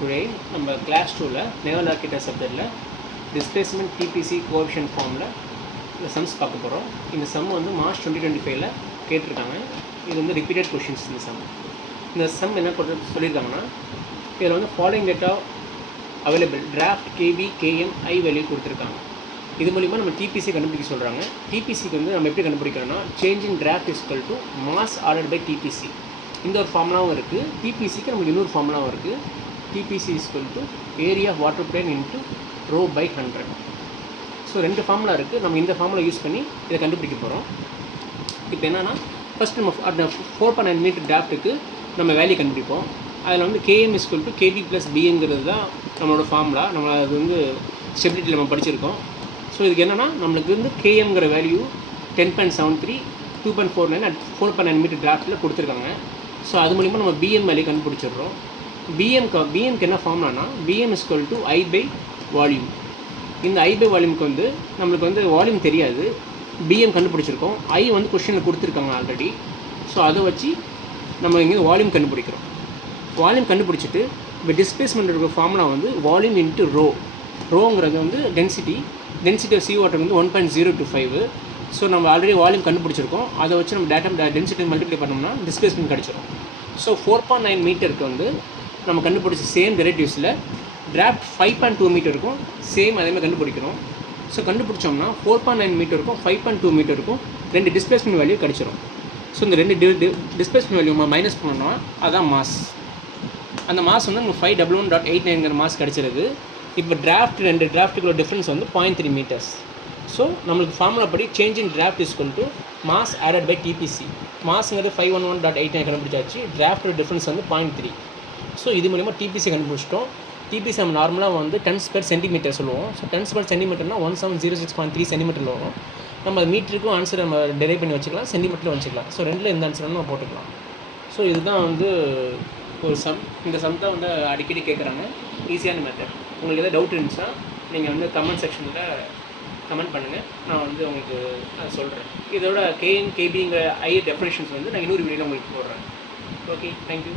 Today நம்ம class 2ல naval architect சப்ஜெக்டில் displacement DPC coefficient ஃபார்மில் இந்த சம்ஸ் பார்க்க போகிறோம். இந்த சம் வந்து மார்ச் 2025 கேட்டிருக்காங்க. இது வந்து ரிப்பீட்டட் கொஷின்ஸ். இந்த சம் என்ன சொல்லியிருக்காங்கன்னா, இதில் வந்து following data available draft KB KM I value கொடுத்துருக்காங்க. இது மூலிமா நம்ம டிபிசி கண்டுபிடிக்க சொல்கிறாங்க. டிபிசிக்கு வந்து நம்ம எப்படி கண்டுபிடிக்கிறோன்னா, change in draft is equal to mass ஆர்டர்ட் பை டிபிசி. இந்த ஒரு ஃபார்முலாவும் இருக்குது. டிபிசிக்கு நமக்கு இன்னொரு ஃபார்முலாவும் இருக்குது. TPC is equal to area of water plane into rho by 100. So ரெண்டு ஃபார்முலா இருக்குது. நம்ம இந்த ஃபார்முலா யூஸ் பண்ணி இதை கண்டுபிடிக்க போகிறோம். இப்போ என்னென்னா, ஃபஸ்ட் நம்ம அந்த 4.9 மீட்டர் டிராஃப்ட்டுக்கு நம்ம வேல்யூ கண்டுபிடிப்போம். அதில் வந்து KM is equal to KB plus பிங்கிறது தான் நம்மளோட ஃபார்முலா. நம்ம அது வந்து ஸ்டெபிலிட்டியில் நம்ம படிச்சிருக்கோம். ஸோ இதுக்கு என்னென்னா, நம்மளுக்கு வந்து கேஎம்ங்கிற வேல்யூ 10.73 2.49 அட் 4.9 மீட்டர் டிராஃப்ட்டில் கொடுத்துருக்காங்க. ஸோ அது மூலிமா நம்ம பிஎம் வேல்யூ கண்டுபிடிச்சிடுறோம். பிஎம்க்கு என்ன ஃபார்ம்லானா, BM is equal to I by volume. இந்த ஐ பை வால்யூமுக்கு வந்து நம்மளுக்கு வந்து வால்யூம் தெரியாது, பிஎம் கண்டுபிடிச்சிருக்கோம். ஐ வந்து கொஷனில் கொடுத்துருக்காங்க ஆல்ரெடி. ஸோ அதை வச்சு நம்ம இங்கே வால்யூம் கண்டுபிடிக்கிறோம். வால்யூம் கண்டுபிடிச்சிட்டு இப்போ டிஸ்பிளேஸ்மெண்ட் இருக்கிற ஃபார்முலா வந்து வால்யூம் இன்ட்டு ரோங்கிறது வந்து டென்சிட்டி ஆஃப் சி வாட்டர் வந்து 1.025. ஸோ நம்ம ஆல்ரெடி வால்யூம் கண்டுபிடிச்சிருக்கோம். அதை வச்சு நம்ம டென்சிட்டி மல்டிப்ளை பண்ணோம்னா டிஸ்பிளேஸ்மெண்ட் கிடச்சிரும். ஸோ 4.9 மீட்டருக்கு வந்து நம்ம கண்டுபிடிச்ச சேம் டெரிவேட்டிவ்ஸில் டிராஃப்ட் 5.2 மீட்டருக்கும் சேம் அதேமாதிரி கண்டுபிடிக்கிறோம். ஸோ கண்டுபிடிச்சோம்னா 4.9 மீட்டருக்கும் 5.2 மீட்டருக்கும் ரெண்டு டிஸ்பிளேஸ்மெண்ட் வேல்யூ கிடச்சிரும். ஸோ இந்த ரெண்டு டிஸ்பிளேஸ்மெண்ட் வேல்யூ மைனஸ் பண்ணோம்னா அதான் மாஸ். அந்த மாஸ் வந்து நமக்கு 511.89 மாஸ் கிடச்சிருக்கு. இப்போ ரெண்டு டிராஃப்ட்டுக்குள்ள டிஃப்ரென்ஸ் வந்து 0.3 மீட்டர்ஸ். ஸோ நம்மளுக்கு ஃபார்முலா படி change in draft is equal to mass added by TPC. மாஸுங்கிறது 511.89 கண்டுபிடிச்சாச்சு. டிராஃப்டோட டிஃப்ரென்ஸ் வந்து 0.3. ஸோ இது மூலிமா டிபிசி கண்டுபிடிச்சிட்டோம். டிபிசி நம்ம நார்மலாக வந்து டன்ஸ் பெர் சென்டிமீட்டர் சொல்லுவோம். ஸோ டன்ஸ் பெர் சென்டிமீட்டர்னால் 1706.3 சென்டிமீட்டரில் வரும். நம்ம அது மீட்டருக்கும் ஆன்சர் நம்ம டெரைவ் பண்ணி வச்சுக்கலாம், சென்டிமீட்டரில் வச்சுக்கலாம். ஸோ ரெண்டில் எந்த ஆன்சர் நம்ம போட்டுக்கலாம். ஸோ இதுதான் வந்து ஒரு சம். இந்த சம் தான் வந்து அடிக்கடி கேட்குறாங்க. ஈஸியான மெத்தட். உங்களுக்கு எதாவது டவுட் இருந்துச்சுன்னா நீங்கள் வந்து கமெண்ட் செக்ஷனில் கமெண்ட் பண்ணுங்கள். நான் வந்து உங்களுக்கு நான் சொல்கிறேன். இதோட கேஎம் கேபிங்கிற ஐ டெஃபினேஷன்ஸ் வந்து நான் இன்னொரு வீடியோவில் உங்களுக்கு போடுறேன். Okay, thank you.